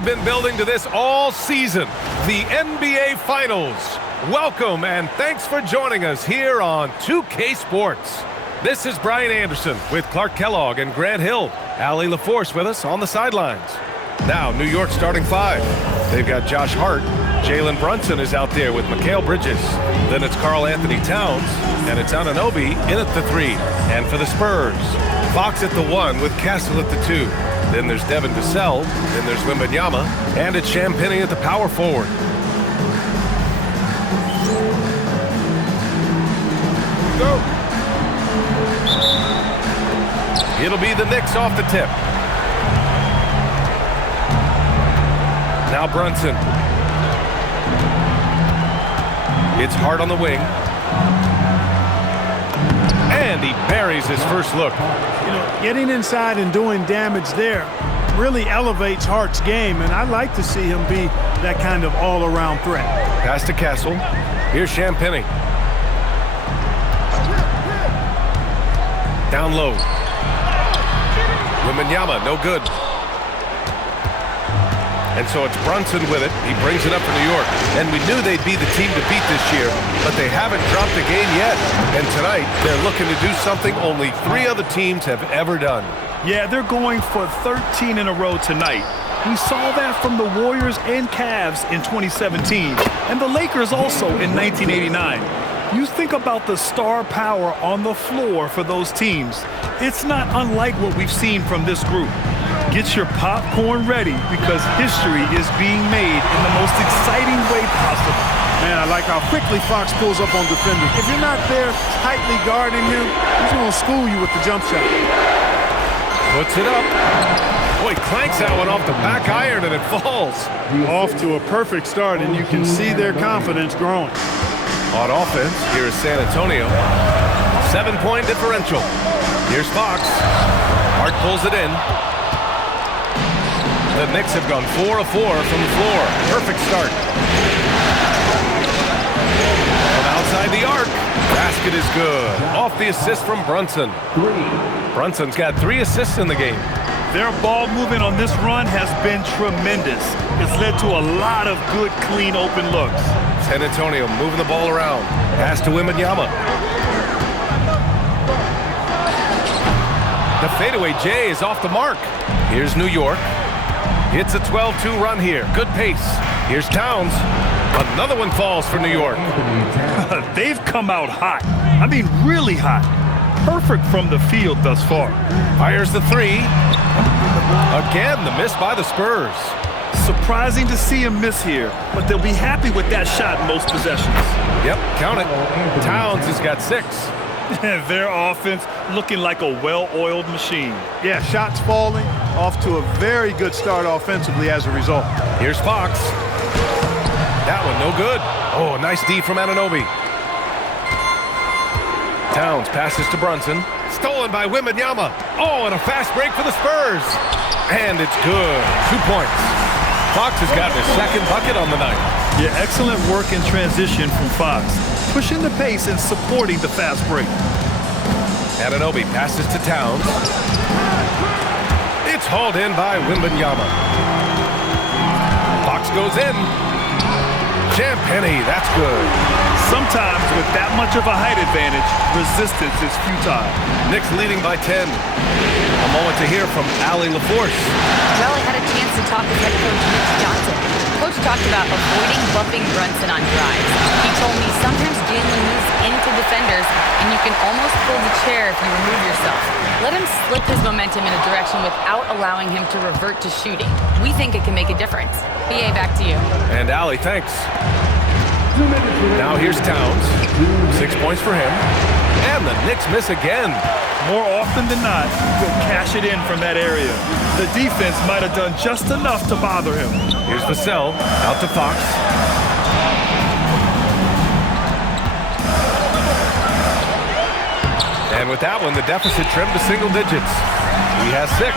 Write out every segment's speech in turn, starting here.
We've been building to this all season, the NBA Finals. Welcome and thanks for joining us here on 2K Sports. This is Brian Anderson with Clark Kellogg and Grant Hill. Allie LaForce with us on the sidelines. Now, New York starting five. They've got Josh Hart. Jalen Brunson is out there with Mikal Bridges. Then it's Karl Anthony Towns, and it's Anunoby in at the 3. And for the Spurs, Fox at the 1 with Castle at the 2. Then there's Devin Vassell. Then there's Wembanyama. And it's Champagnie at the power forward. Go. It'll be the Knicks off the tip. Now Brunson. It's Hart on the wing. And he buries his first look. You know, getting inside and doing damage there really elevates Hart's game, and I'd like to see him be that kind of all-around threat. Pass to Castle. Here's Champagnie. Down low. Wembanyama, no good. And so it's Brunson with it. He brings it up for New York. And we knew they'd be the team to beat this year, but they haven't dropped a game yet. And tonight, they're looking to do something only 3 other teams have ever done. Yeah, they're going for 13 in a row tonight. We saw that from the Warriors and Cavs in 2017, and the Lakers also in 1989. You think about the star power on the floor for those teams. It's not unlike what we've seen from this group. Get your popcorn ready because history is being made in the most exciting way possible. Man, I like how quickly Fox pulls up on defenders. If you're not there tightly guarding him, he's going to school you with the jump shot. Puts it up. Boy, clanks that one off the back iron and it falls. Off to a perfect start, and you can see their confidence growing. On offense, here is San Antonio. 7-point differential. Here's Fox. Hart pulls it in. The Knicks have gone 4 of 4 from the floor. Perfect start. From outside the arc. Basket is good. Off the assist from Brunson. Brunson's got 3 assists in the game. Their ball movement on this run has been tremendous. It's led to a lot of good, clean, open looks. San Antonio moving the ball around. Pass to Wembanyama. The fadeaway J is off the mark. Here's New York. It's a 12-2 run here. Good pace. Here's Towns. Another one falls for New York. They've come out hot. I mean, really hot. Perfect from the field thus far. Fires the 3. Again, the miss by the Spurs. Surprising to see him miss here, but they'll be happy with that shot in most possessions. Yep, count it. Towns has got 6. Their offense looking like a well-oiled machine. Yeah, shots falling, off to a very good start offensively as a result. Here's Fox. That one no good. Oh, nice D from Anunoby. Towns passes to Brunson. Stolen by Wembanyama. Oh, and a fast break for the Spurs. And it's good. 2 points. Fox has gotten his 2nd bucket on the night. Yeah, excellent work in transition from Fox. Pushing the pace and supporting the fast break. Anunoby passes to Towns. It's hauled in by Wembanyama. Fox goes in. Champagnie, that's good. Sometimes with that much of a height advantage, resistance is futile. Knicks leading by 10. A moment to hear from Allie LaForce. Well, I had a chance to talk with head coach Mitch Johnson. Coach talked about avoiding bumping Brunson on drives. He told me sometimes Jalen moves into defenders, and you can almost pull the chair if you remove yourself. Let him slip his momentum in a direction without allowing him to revert to shooting. We think it can make a difference. BA, back to you. And Allie, thanks. Now here's Towns. 6 points for him. And the Knicks miss again. More often than not, he'll cash it in from that area. The defense might have done just enough to bother him. Here's Vassell. Out to Fox. And with that one, the deficit trimmed to single digits. He has 6.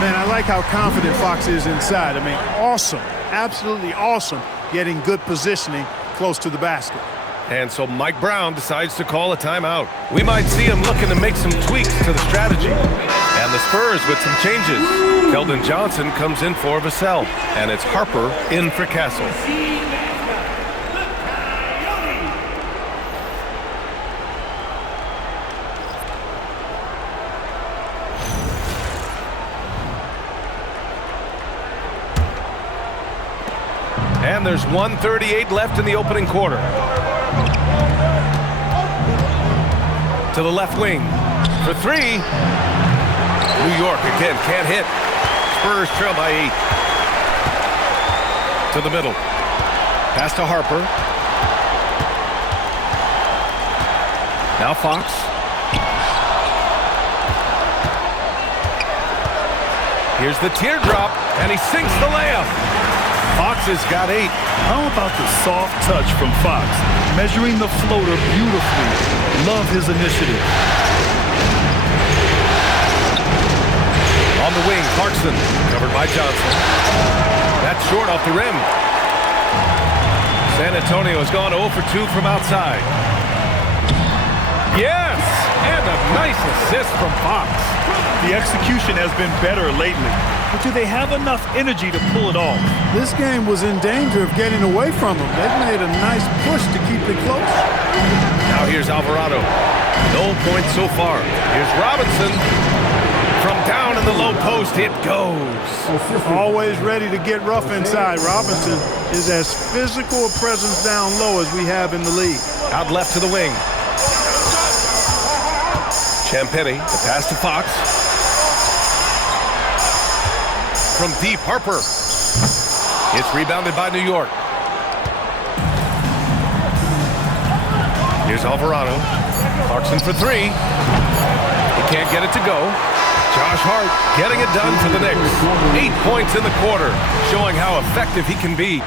Man, I like how confident Fox is inside. I mean, awesome. Absolutely awesome getting good positioning close to the basket. And so Mike Brown decides to call a timeout. We might see him looking to make some tweaks to the strategy. And And the Spurs with some changes. Keldon Johnson comes in for Vassell, and it's Harper in for Castle. And there's 1:38 left in the opening quarter. To the left wing for three. New York again can't hit. Spurs trail by 8. To the middle. Pass to Harper. Now Fox. Here's the teardrop, and he sinks the layup. Fox has got 8. How about the soft touch from Fox? Measuring the floater beautifully. Love his initiative. On the wing, Clarkson, covered by Johnson. That's short off the rim. San Antonio has gone 0 for 2 from outside. Yes! And a nice assist from Fox. The execution has been better lately, but do they have enough energy to pull it off? This game was in danger of getting away from them. They've made a nice push to keep it close. Now here's Alvarado. No points so far. Here's Robinson. From down in the low post, it goes. Always ready to get rough inside. Robinson is as physical a presence down low as we have in the league. Out left to the wing. Champagny, the pass to Fox. From deep, Harper. It's rebounded by New York. Here's Alvarado. Clarkson for 3. He can't get it to go. Josh Hart getting it done for the Knicks. 8 points in the quarter, showing how effective he can be.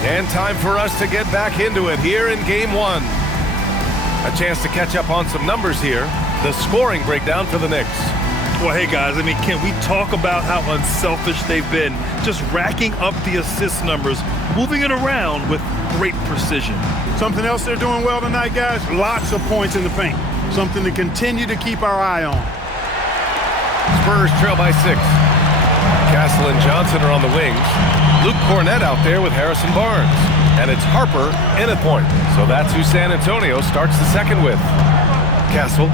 And time for us to get back into it here in Game 1. A chance to catch up on some numbers here. The scoring breakdown for the Knicks. Well, hey, guys, I mean, can we talk about how unselfish they've been? Just racking up the assist numbers, moving it around with great precision. Something else they're doing well tonight, guys? Lots of points in the paint. Something to continue to keep our eye on. Spurs trail by 6. Castle and Johnson are on the wings. Luke Cornett out there with Harrison Barnes. And it's Harper in a point. So that's who San Antonio starts the second with. Castle.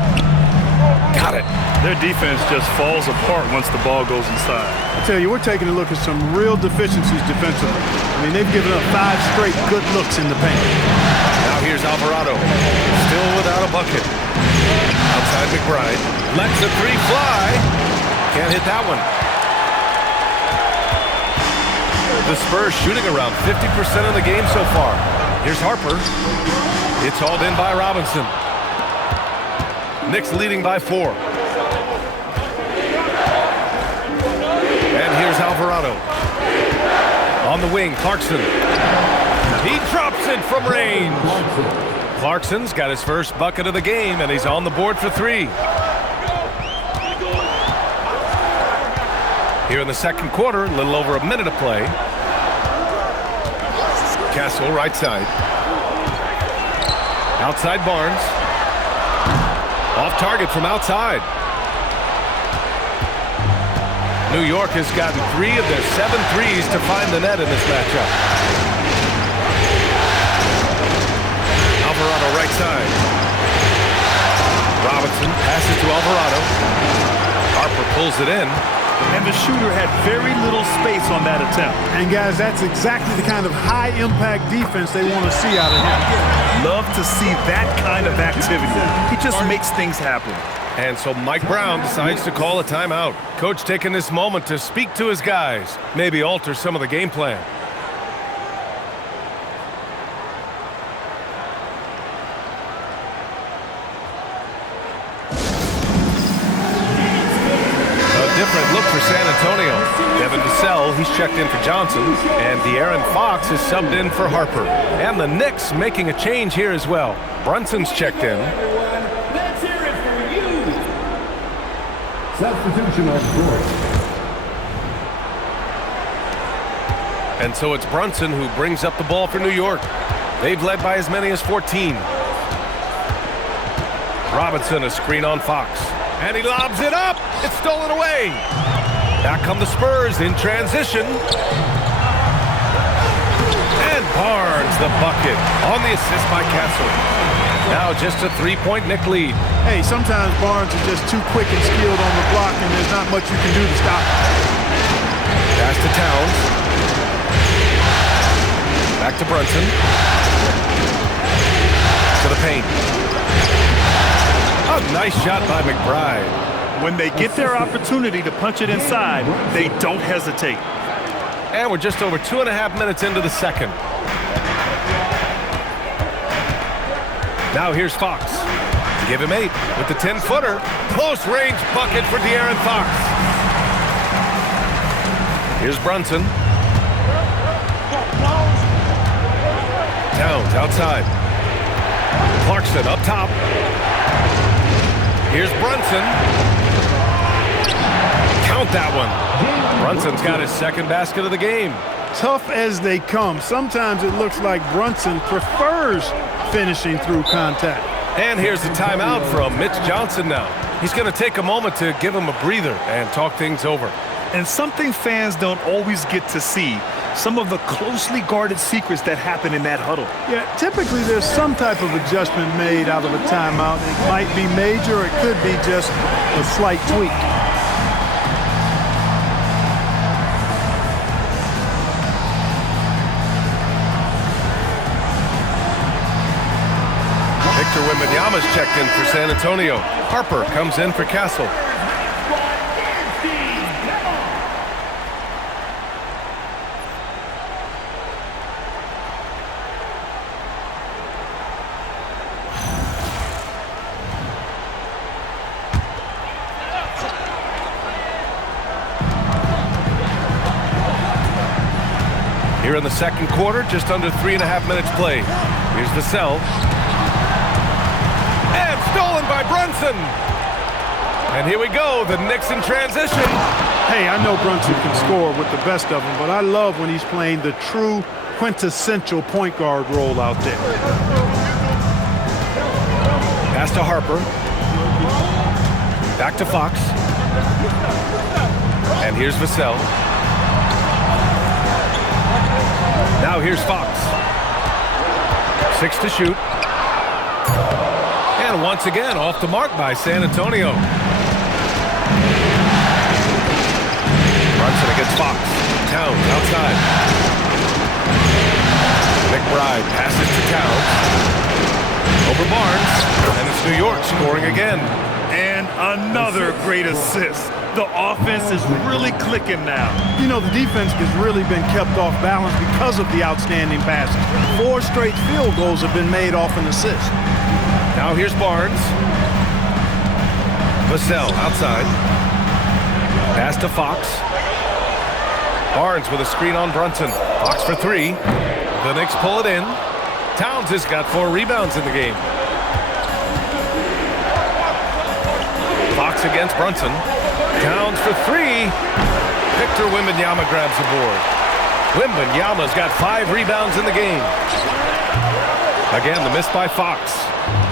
Got it. Their defense just falls apart once the ball goes inside. I tell you, we're taking a look at some real deficiencies defensively. I mean, they've given up 5 straight good looks in the paint. Now here's Alvarado. Still without a bucket. Outside McBride. Lets a 3 fly. Can't hit that one. The Spurs shooting around 50% of the game so far. Here's Harper. It's hauled in by Robinson. Knicks leading by 4. And here's Alvarado. On the wing, Clarkson. He drops it from range. Clarkson's got his first bucket of the game, and he's on the board for 3. Here in the second quarter, a little over a minute of play. Castle, right side. Outside Barnes. Off target from outside. New York has gotten 3 of their 7 threes to find the net in this matchup. Alvarado, right side. Robinson passes to Alvarado. Harper pulls it in. And the shooter had very little space on that attempt. And, guys, that's exactly the kind of high-impact defense they want to see out of him. Love to see that kind of activity. He just makes things happen. And so Mike Brown decides to call a timeout. Coach taking this moment to speak to his guys, maybe alter some of the game plan. Different look for San Antonio. Devin Vassell, he's checked in for Johnson. And De'Aaron Fox is subbed in for Harper. And the Knicks making a change here as well. Brunson's checked in. Let's hear it for you. Substitution on the court. And so it's Brunson who brings up the ball for New York. They've led by as many as 14. Robinson, a screen on Fox. And he lobs it up. It's stolen away. Back come the Spurs in transition. And Barnes, the bucket, on the assist by Castle. Now just a three-point Knick lead. Hey, sometimes Barnes is just too quick and skilled on the block, and there's not much you can do to stop him. Pass to Towns. Back to Brunson. To the paint. A nice shot by McBride. When they get their opportunity to punch it inside, they don't hesitate. And we're just over 2.5 minutes into the second. Now here's Fox. Give him 8 with the 10-footer. Close range bucket for De'Aaron Fox. Here's Brunson. Towns outside. Clarkson up top. Here's Brunson. Count that one. Brunson's got his second basket of the game. Tough as they come. Sometimes it looks like Brunson prefers finishing through contact. And here's the timeout from Mitch Johnson now. He's going to take a moment to give him a breather and talk things over. And something fans don't always get to see, some of the closely guarded secrets that happen in that huddle. Yeah, typically there's some type of adjustment made out of a timeout. It might be major, or it could be just a slight tweak. Victor Wembanyama's checked in for San Antonio. Harper comes in for Castle. Here in the second quarter, just under 3.5 minutes played. Here's Vassell. And stolen by Brunson. And here we go, the Knicks in transition. Hey, I know Brunson can score with the best of them, but I love when he's playing the true quintessential point guard role out there. Pass to Harper. Back to Fox. And here's Vassell. Now here's Fox. 6 to shoot. And once again, off the mark by San Antonio. Brunson against Fox. Towns outside. McBride passes to Towns. Over Barnes. And it's New York scoring again. And another great assist. The offense is really clicking now. You know, the defense has really been kept off balance because of the outstanding passes. 4 straight field goals have been made off an assist. Now here's Barnes. Vassell outside. Pass to Fox. Barnes with a screen on Brunson. Fox for 3. The Knicks pull it in. Towns has got 4 rebounds in the game. Fox against Brunson. Towns for 3. Victor Wembanyama grabs the board. Wembanyama's got 5 rebounds in the game. Again, the miss by Fox.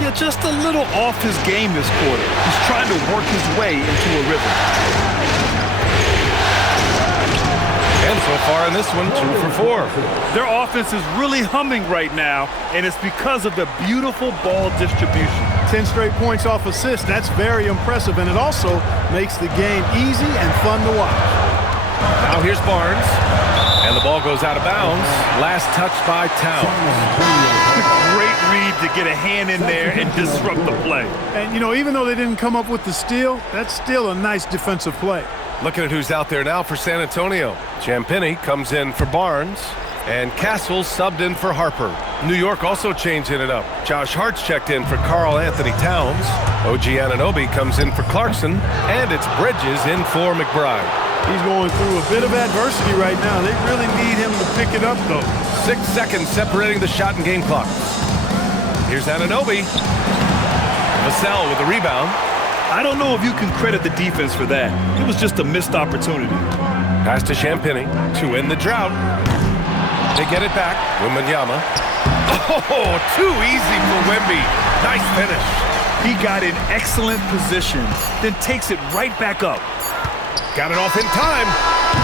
Yeah, just a little off his game this quarter. He's trying to work his way into a rhythm. And so far in this one, 2 for 4. Their offense is really humming right now, and it's because of the beautiful ball distribution. 10 straight points off assists. That's very impressive, and it also makes the game easy and fun to watch. Now here's Barnes, and the ball goes out of bounds. Last touch by Towns. Great read to get a hand in there and disrupt the play. And, you know, even though they didn't come up with the steal, that's still a nice defensive play. Looking at who's out there now for San Antonio. Champagnie comes in for Barnes, and Castle subbed in for Harper. New York also changing it up. Josh Hart's checked in for Karl Anthony Towns. OG Anunoby comes in for Clarkson, and it's Bridges in for McBride. He's going through a bit of adversity right now. They really need him to pick it up, though. 6 seconds separating the shot and game clock. Here's Anunoby. Vassell with the rebound. I don't know if you can credit the defense for that. It was just a missed opportunity. Pass to Champagnie to end the drought. They get it back. Wembanyama. Oh, too easy for Wemby. Nice finish. He got in excellent position, then takes it right back up. Got it off in time.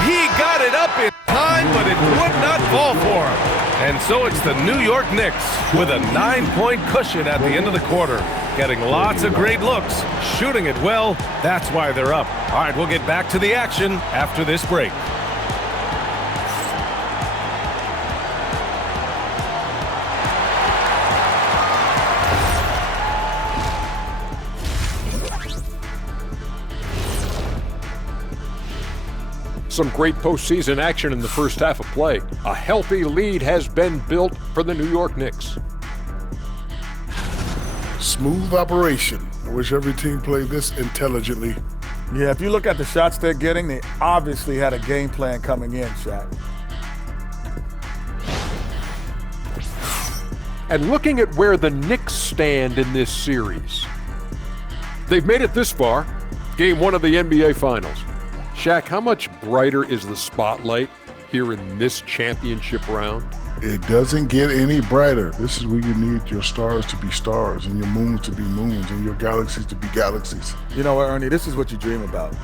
He got it up in time, but it would not fall for him. And so it's the New York Knicks with a 9-point cushion at the end of the quarter. Getting lots of great looks, shooting it well. That's why they're up. All right, we'll get back to the action after this break. Some great postseason action in the first half of play. A healthy lead has been built for the New York Knicks. Smooth operation. I wish every team played this intelligently. Yeah, if you look at the shots they're getting, they obviously had a game plan coming in, Shaq. And looking at where the Knicks stand in this series, they've made it this far, game 1 of the NBA Finals. Shaq, how much brighter is the spotlight here in this championship round? It doesn't get any brighter. This is where you need your stars to be stars and your moons to be moons and your galaxies to be galaxies. You know what, Ernie, this is what you dream about.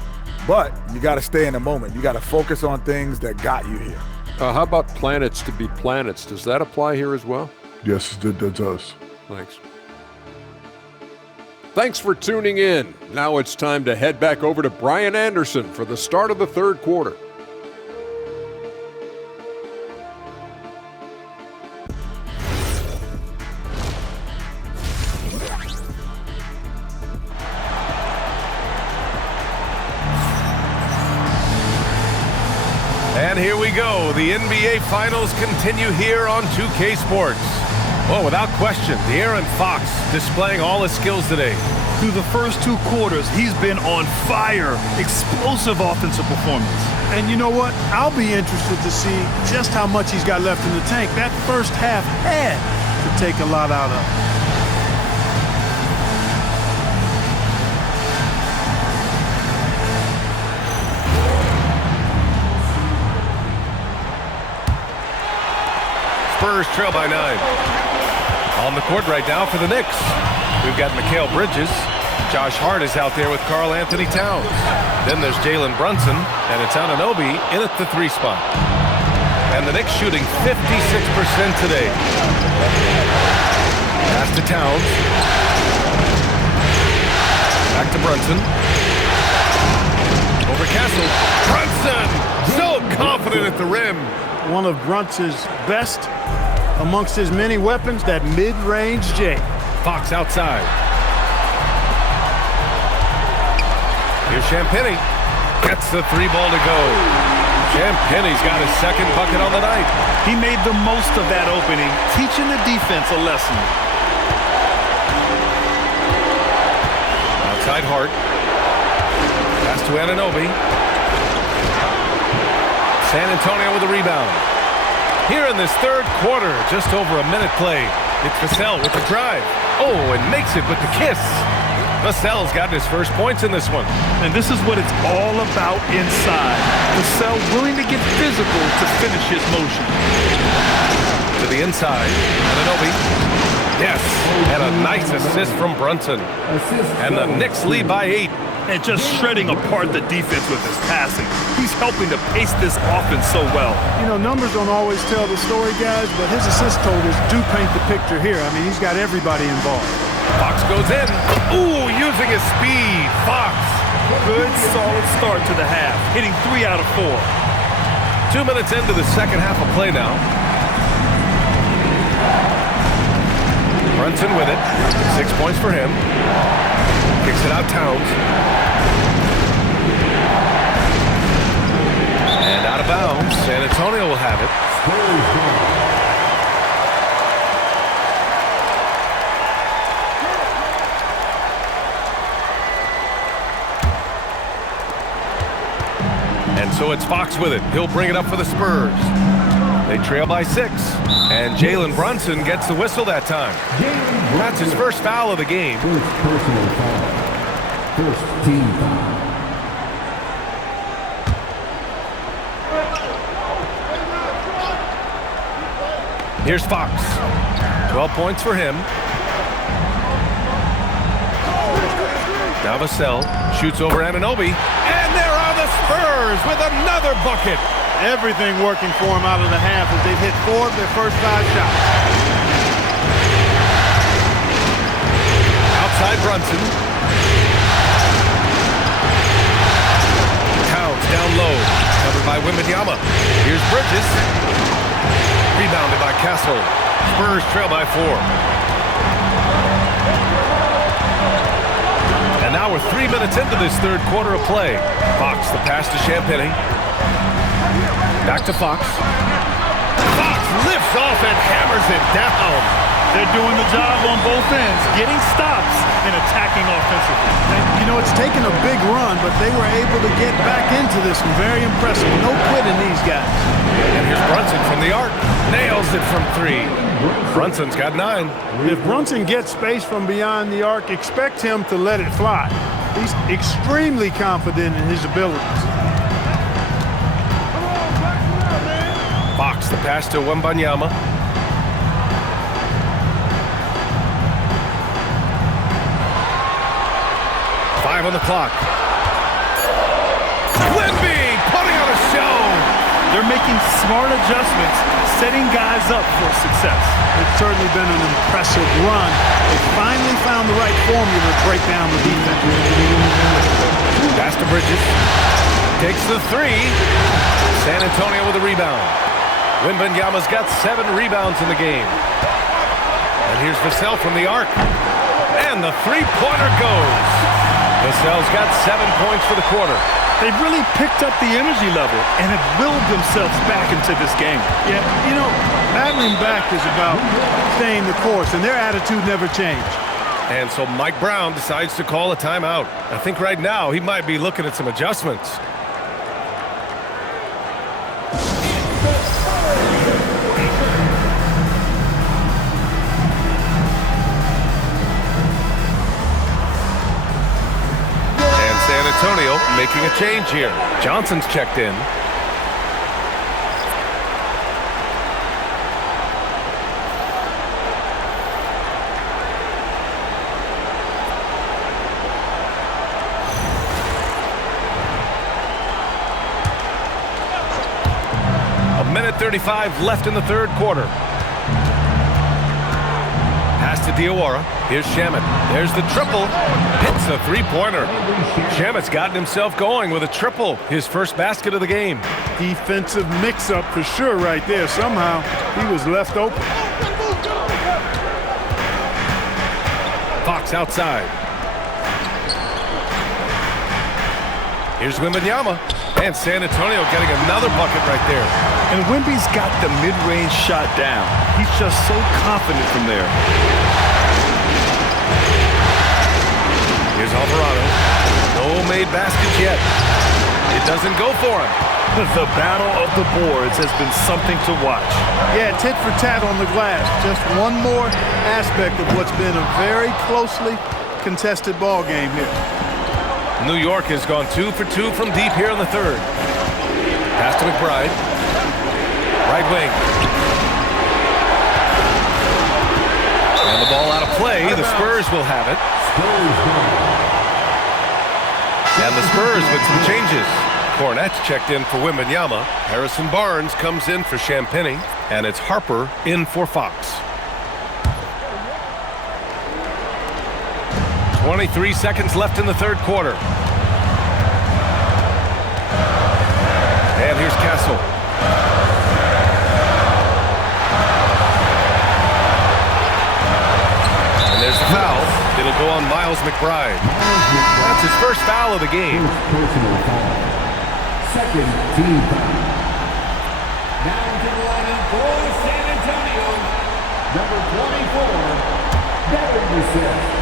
But you got to stay in the moment. You got to focus on things that got you here. How about planets to be planets? Does that apply here as well? Yes, it does. Thanks. Thanks for tuning in. Now it's time to head back over to Brian Anderson for the start of the third quarter. And here we go. The NBA Finals continue here on 2K Sports. Well, without question, De'Aaron Fox displaying all his skills today. Through the first 2 quarters, he's been on fire. Explosive offensive performance. And you know what? I'll be interested to see just how much he's got left in the tank. That first half had to take a lot out of him. Spurs trail by 9. On the court right now for the Knicks, we've got Mikal Bridges. Josh Hart is out there with Karl Anthony Towns. Then there's Jalen Brunson, and it's Anunoby in at the 3 spot. And the Knicks shooting 56% today. Pass to Towns. Back to Brunson. Over Castle. Brunson! So confident at the rim. One of Brunson's best amongst his many weapons, that mid-range J. Fox outside. Here's Champagnie. Gets the 3 ball to go. Champagnie's got his 2nd bucket on the night. He made the most of that opening, teaching the defense a lesson. Outside Hart. Pass to Anunoby. San Antonio with a rebound. Here in this third quarter, just over a minute play, it's Vassell with the drive. Oh, and makes it with the kiss. Vassell's got his first points in this one. And this is what it's all about inside. Vassell willing to get physical to finish his motion. To the inside, Anunoby. Yes, and a nice assist from Brunson. And the Knicks lead by 8. And just shredding apart the defense with his passing. He's helping to pace this offense so well. You know, numbers don't always tell the story, guys, but his assist totals do paint the picture here. I mean, he's got everybody involved. Fox goes in. Ooh, using his speed. Fox. Good, solid start to the half, hitting 3 out of 4. 2 minutes into the second half of play now. Brunson with it. 6 points for him. Kicks it out Towns. And out of bounds. San Antonio will have it. And So it's Fox with it. He'll bring it up for the Spurs. They trail by 6. And Jalen Brunson gets the whistle that time. That's his first foul of the game. First personal foul. First team foul. Here's Fox. 12 points for him. Now Vassell shoots over Anunoby. And there are the Spurs with another bucket. Everything working for them out of the half as they've hit 4 of their first 5 shots. Outside Brunson. Towns down low. Covered by Wembanyama. Here's Bridges. Rebounded by Castle. Spurs trail by 4. And now we're 3 minutes into this third quarter of play. Fox, the pass to Champagnie. Back to Fox. Fox lifts off and hammers it down. They're doing the job on both ends, getting stops and attacking offensively. And, you know, it's taken a big run, but they were able to get back into this one. Very impressive. No quitting these guys. And here's Brunson from the arc. Nails it from 3. Brunson's got 9. If Brunson gets space from beyond the arc, expect him to let it fly. He's extremely confident in his abilities. Fox, the pass to Wembanyama. On the clock. Wemby putting on a show. They're making smart adjustments, setting guys up for success. It's certainly been an impressive run. They finally found the right formula to break down the defense. Pass to Bridges. Takes the 3. San Antonio with a rebound. Wembanyama's got 7 rebounds in the game. And here's Vassell from the arc. And the 3-pointer goes. Vassell's got 7 points for the quarter. They've really picked up the energy level and have willed themselves back into this game. Yeah, you know, battling back is about staying the course, and their attitude never changed. And so Mike Brown decides to call a timeout. I think right now he might be looking at some adjustments. Antonio making a change here. Johnson's checked in. A minute 35 left in the third quarter. Pass to Diawara. Here's Shamet. There's the triple. Hits the 3-pointer. Shamet's gotten himself going with a triple. His first basket of the game. Defensive mix-up for sure right there. Somehow he was left open. Fox outside. Here's Wembanyama. And San Antonio getting another bucket right there. And Wemby's got the mid-range shot down. He's just so confident from there. Here's Alvarado. No made baskets yet. It doesn't go for him. The battle of the boards has been something to watch. Yeah, tit for tat on the glass. Just one more aspect of what's been a very closely contested ball game here. New York has gone 2 for 2 from deep here in the third. Pass to McBride. Right wing. And the ball out of play. The Spurs will have it. And the Spurs with some changes. Cornette's checked in for Wembanyama. Harrison Barnes comes in for Champagnie. And it's Harper in for Fox. 23 seconds left in the third quarter. And here's Castle. And there's the foul. It'll go on Miles McBride. That's his first foul of the game. Personal foul. Second team foul. Down to the lineup for San Antonio. Number 24, Devin Vassell.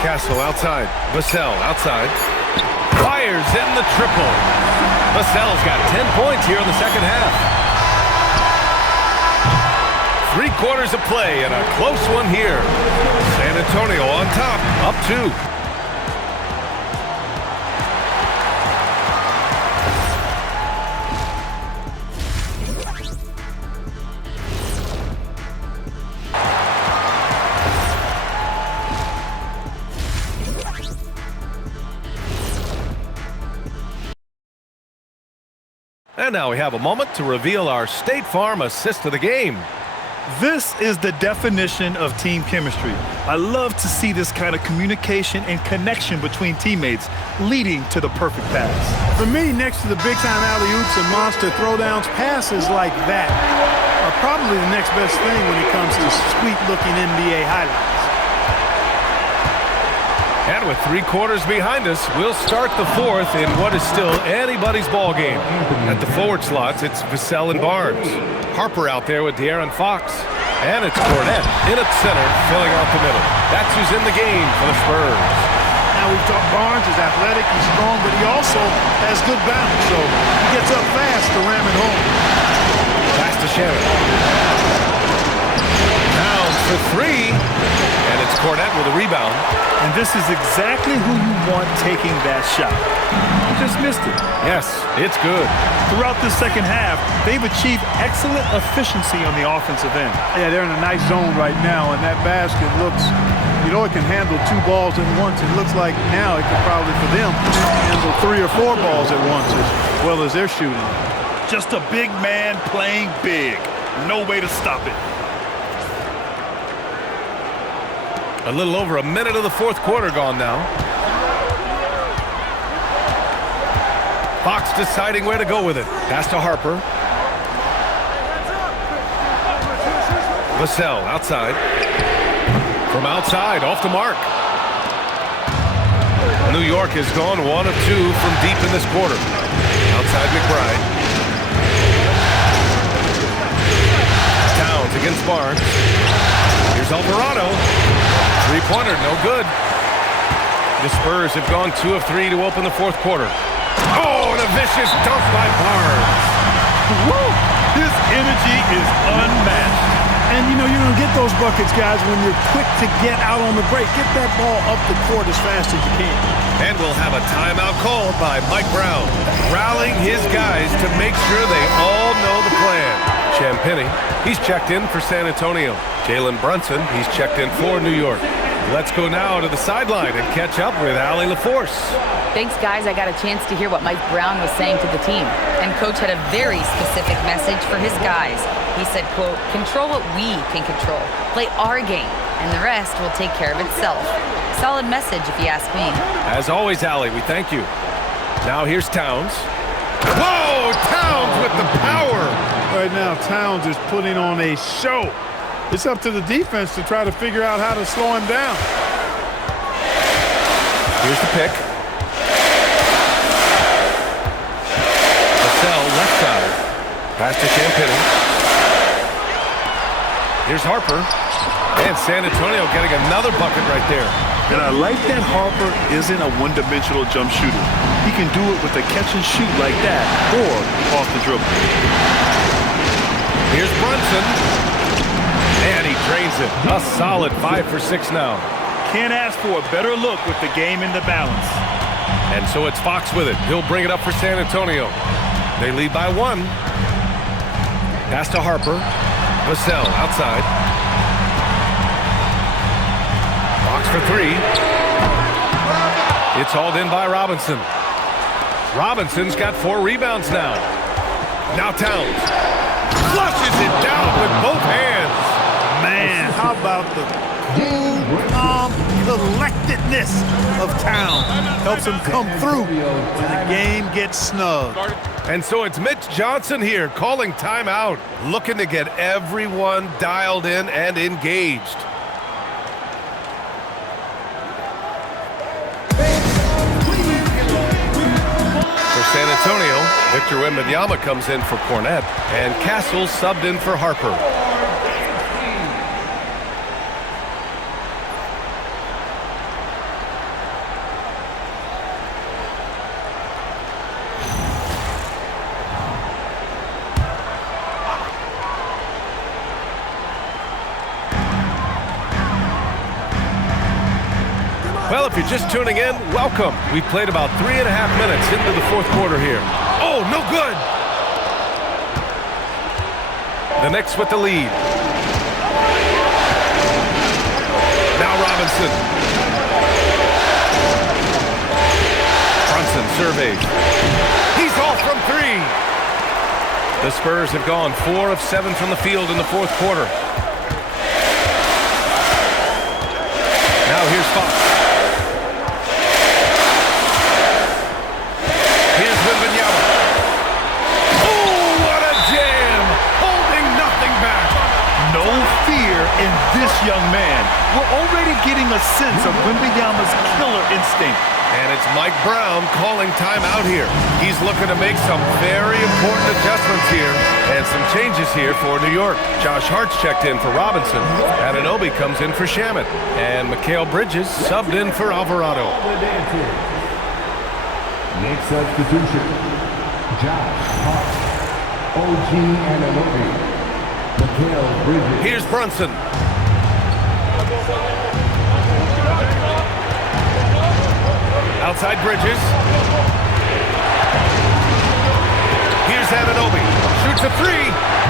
Castle outside. Vassell outside. Fires in the triple. Vassell's got 10 points here in the second half. 3 quarters of play and a close one here. San Antonio on top, up 2. And now we have a moment to reveal our State Farm assist of the game. This is the definition of team chemistry. I love to see this kind of communication and connection between teammates leading to the perfect pass. For me, next to the big-time alley-oops and monster throwdowns, passes like that are probably the next best thing when it comes to sweet-looking NBA highlights. And with 3 quarters behind us, we'll start the 4th in what is still anybody's ball game. At the forward slots, it's Vassell and Barnes. Harper out there with De'Aaron Fox. And it's Cornette in at center, filling out the middle. That's who's in the game for the Spurs. Now we've talked Barnes is athletic, he's strong, but he also has good balance, so he gets up fast to ram it home. Pass to Shannon. Down for 3. And it's Cornette with a rebound. And this is exactly who you want taking that shot. You just missed it. Yes, it's good. Throughout the second half, they've achieved excellent efficiency on the offensive end. Yeah, they're in a nice zone right now, and that basket looks, you know, it can handle 2 balls at once. It looks like now it could probably, for them, handle 3 or 4 balls at once as well as they're shooting. Just a big man playing big. No way to stop it. A little over a minute of the 4th quarter gone now. Fox deciding where to go with it. Pass to Harper. Vassell outside. From outside, off the mark. New York has gone 1 of 2 from deep in this quarter. Outside McBride. Towns against Barnes. Here's Alvarado. 3-pointer, no good. The Spurs have gone 2 of 3 to open the 4th quarter. Oh, and a vicious dunk by Barnes. Woo! His energy is unmatched. And, you know, you're going to get those buckets, guys, when you're quick to get out on the break. Get that ball up the court as fast as you can. And we'll have a timeout called by Mike Brown, rallying his guys to make sure they all know the plan. Champagny, he's checked in for San Antonio. Jalen Brunson, he's checked in for New York. Let's go now to the sideline and catch up with Allie LaForce. Thanks, guys. I got a chance to hear what Mike Brown was saying to the team. And Coach had a very specific message for his guys. He said, quote, control what we can control. Play our game, and the rest will take care of itself. Solid message, if you ask me. As always, Allie, we thank you. Now here's Towns. Whoa! Towns with the power! Right now, Towns is putting on a show. It's up to the defense to try to figure out how to slow him down. Here's the pick. Vassell left side. Pass to Champagny. Here's Harper. And San Antonio getting another bucket right there. And I like that Harper isn't a one-dimensional jump shooter. He can do it with a catch and shoot like that or off the dribble. Here's Brunson. And he drains it. A solid 5 for 6 now. Can't ask for a better look with the game in the balance. And so it's Fox with it. He'll bring it up for San Antonio. They lead by 1. Pass to Harper. Vassell outside. Fox for 3. It's hauled in by Robinson. Robinson's got 4 rebounds now. Now Towns. Flushes it down with both hands. Man, how about the cool, calm collectedness of Towns? Helps him come through when the game gets snug. And so it's Mitch Johnson here calling timeout, looking to get everyone dialed in and engaged. For San Antonio, Victor Wembanyama comes in for Cornette, and Castle subbed in for Harper. Well, if you're just tuning in, welcome. We've played about 3.5 minutes into the fourth quarter here. Oh, no good. The Knicks with the lead. Now Robinson. Brunson surveys. He's off from 3. The Spurs have gone 4 of 7 from the field in the fourth quarter. Now here's Fox. Here's Wembanyama. Oh, what a jam! Holding nothing back. No fear in this young man. We're already getting a sense of Wembanyama's killer instinct. And it's Mike Brown calling timeout here. He's looking to make some very important adjustments here and some changes here for New York. Josh Hart's checked in for Robinson. Anunoby comes in for Shamet. And Mikal Bridges subbed in for Alvarado. Next substitution, Josh Hart, OG Anunoby, Mikal Bridges. Here's Brunson. Outside Bridges. Here's Anunoby. Shoots a 3.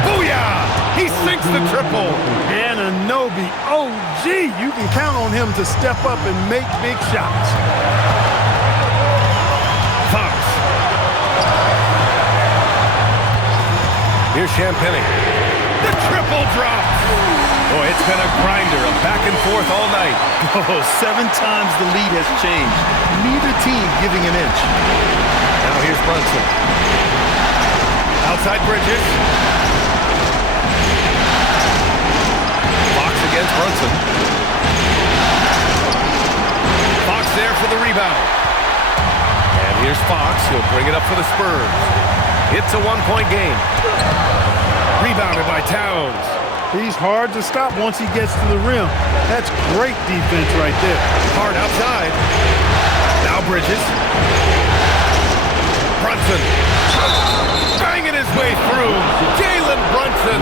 Booyah! He sinks the triple. Anunoby, OG, you can count on him to step up and make big shots. Fox. Here's Champagnie. The triple drops. Boy, it's been a grinder, a back and forth all night. Oh, 7 times the lead has changed. Neither team giving an inch. Now here's Brunson. Outside Bridges. Fox against Brunson. Fox there for the rebound. And here's Fox. He'll bring it up for the Spurs. It's a 1-point game. Rebounded by Towns. He's hard to stop once he gets to the rim. That's great defense right there. Hard outside. Now Bridges. Brunson. Banging his way through. Jalen Brunson.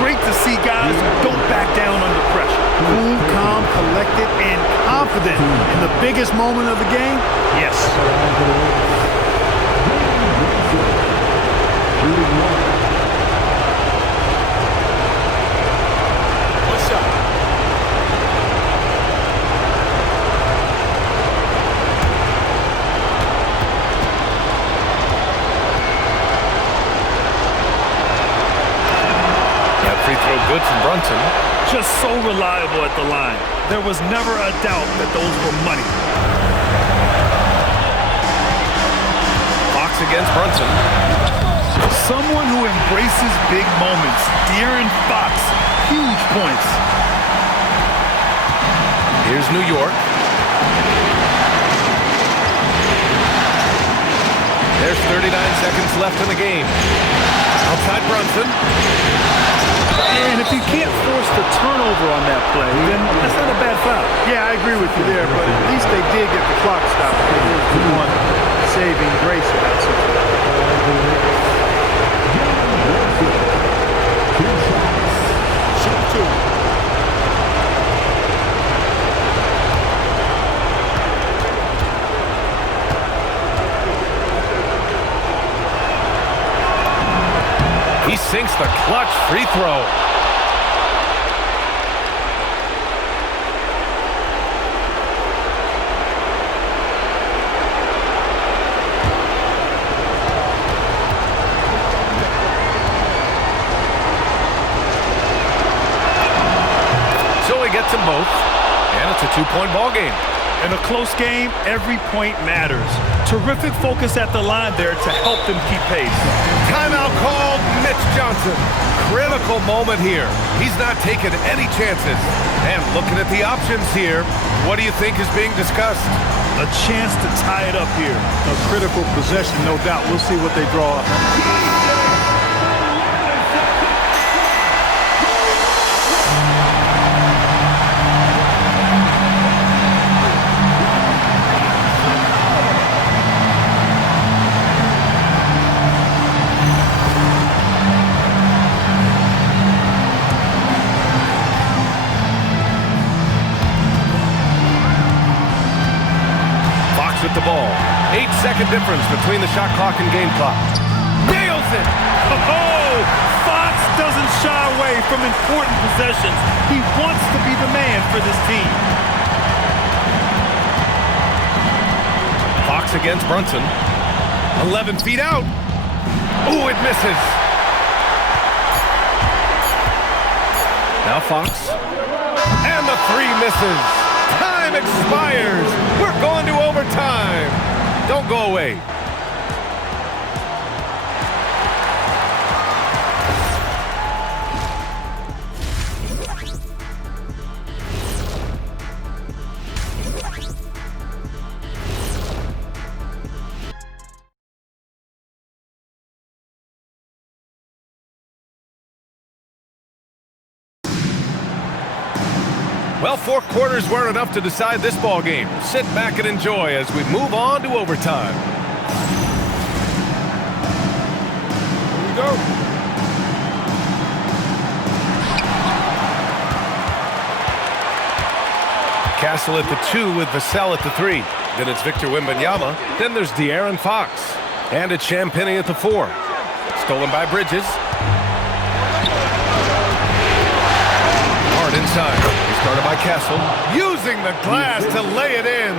Great to see guys who don't back down under pressure. Cool, calm, collected, and confident. In the biggest moment of the game? Yes. Good from Brunson. Just so reliable at the line. There was never a doubt that those were money. Fox against Brunson. Someone who embraces big moments. De'Aaron Fox. Huge points. Here's New York. There's 39 seconds left in the game. Outside Brunson. And if you can't force the turnover on that play, then that's not a bad foul. Yeah, I agree with you there, but at least they did get the clock stopped. It was the one saving grace of that situation. Shoot 2. He sinks the clutch free throw. So he gets them both, and it's a 2-point ball game. In a close game, every point matters. Terrific focus at the line there to help them keep pace. Timeout called. Mitch Johnson. Critical moment here. He's not taking any chances. And looking at the options here, what do you think is being discussed? A chance to tie it up here. A critical possession, no doubt. We'll see what they draw up. a difference between the shot clock and game clock. Nails it! Oh, Fox doesn't shy away from important possessions. He wants to be the man for this team. Fox against Brunson. 11 feet out. Ooh, it misses. Now Fox. And the three misses. Time expires. We're going to overtime. Don't go away. Well, 4 quarters weren't enough to decide this ball game. Sit back and enjoy as we move on to overtime. Here we go. Castle at the 2 with Vassell at the 3. Then it's Victor Wembanyama. Then there's De'Aaron Fox. And it's Champagnie at the 4. Stolen by Bridges. Hard inside. Started by Castle, using the glass to lay it in.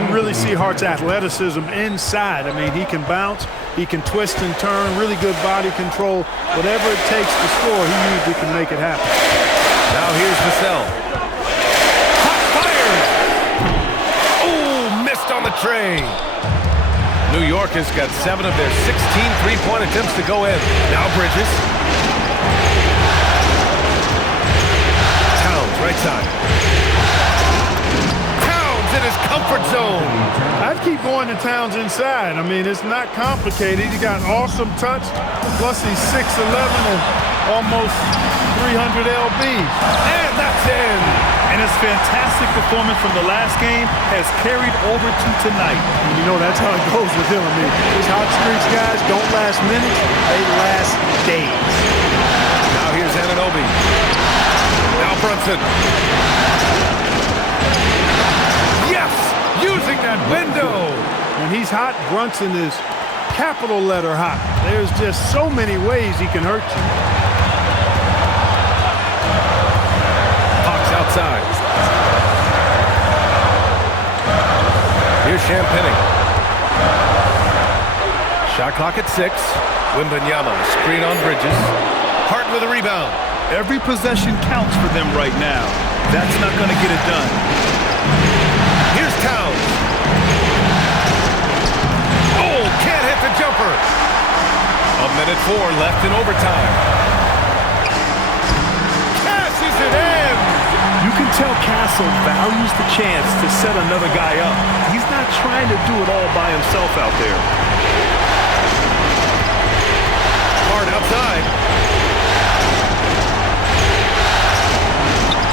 You really see Hart's athleticism inside. I mean, he can bounce, he can twist and turn, really good body control. Whatever it takes to score, he usually can make it happen. Now here's Vassell. Hot fires! Oh, missed on the tray. New York has got 7 of their 16 three-point attempts to go in. Now Bridges. Right side. Towns in his comfort zone. I'd keep going to Towns inside. I mean, it's not complicated. He got awesome touch. Plus, he's 6'11" and almost 300 lbs. And that's in. And his fantastic performance from the last game has carried over to tonight. And you know, that's how it goes with him. I mean, these hot streaks guys don't last minutes. They last days. Now here's Anunoby. Now Brunson. Yes! Using that window! When he's hot, Brunson is capital letter hot. There's just so many ways he can hurt you. Fox outside. Here's Champagnie. Shot clock at 6. Wembanyama, screen on Bridges. Hart with a rebound. Every possession counts for them right now. That's not going to get it done. Here's Towns. Oh, can't hit the jumper. 1:04 left in overtime. Cashes it in. You can tell Castle values the chance to set another guy up. He's not trying to do it all by himself out there. Hard outside.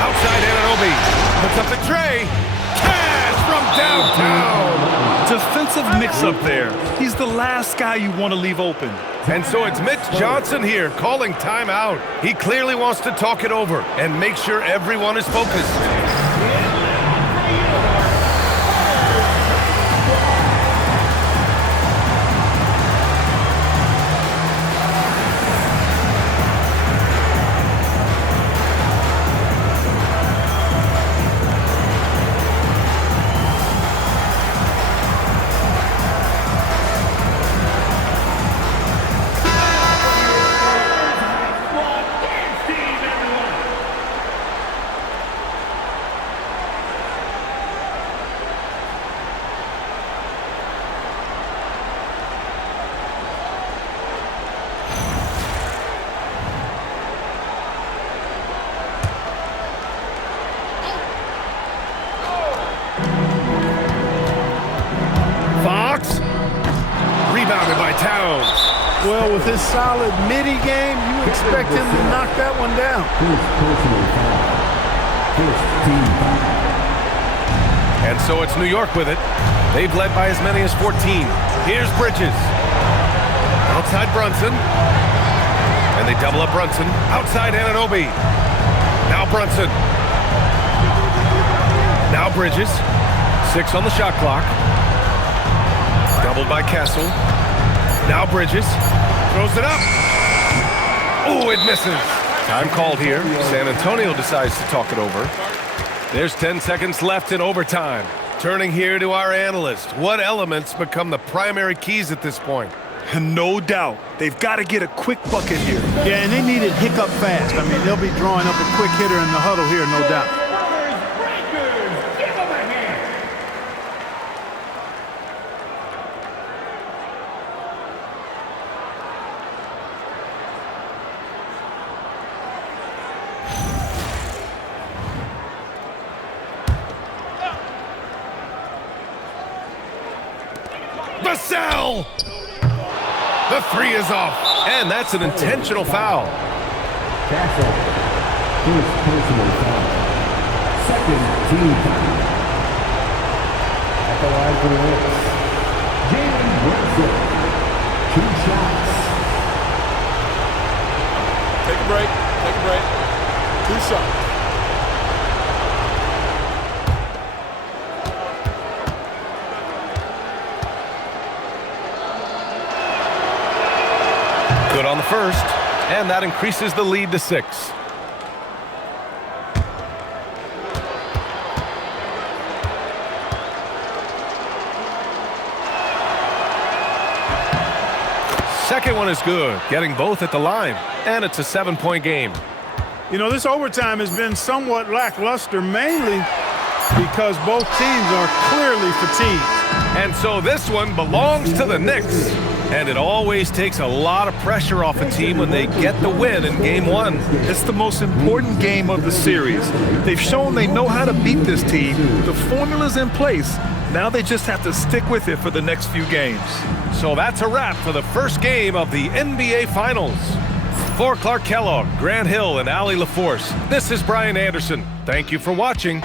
Outside Anunoby. Puts up the tray. Cash from downtown. Defensive mix-up there. He's the last guy you want to leave open. And so it's Mitch Johnson here calling timeout. He clearly wants to talk it over and make sure everyone is focused. Well, with his solid midi game, you expect him to knock that one down. And so it's New York with it. They've led by as many as 14. Here's Bridges. Outside Brunson. And they double up Brunson. Outside Anunoby. Now Brunson. Now Bridges. 6 on the shot clock. Doubled by Kessel. Now Bridges. Throws it up. Oh, it misses. Time called here. San Antonio decides to talk it over. There's 10 seconds left in overtime. Turning here to our analyst. What elements become the primary keys at this point? No doubt. They've got to get a quick bucket here. Yeah, and they need it hiccup fast. I mean, they'll be drawing up a quick hitter in the huddle here, no doubt. Vassell! The three is off, and that's an intentional foul. Castle. First personal foul. Second team foul. At the line for the Knicks, Brunson. 2 shots. Take a break. Take a break. 2 shots. Good on the first, and that increases the lead to 6. Second one is good, getting both at the line, and it's a 7-point game. You know, this overtime has been somewhat lackluster, mainly because both teams are clearly fatigued. And so this one belongs to the Knicks. And it always takes a lot of pressure off a team when they get the win in Game 1. It's the most important game of the series. They've shown they know how to beat this team. The formula's in place. Now they just have to stick with it for the next few games. So that's a wrap for the first game of the NBA Finals. For Clark Kellogg, Grant Hill, and Allie LaForce, this is Brian Anderson. Thank you for watching.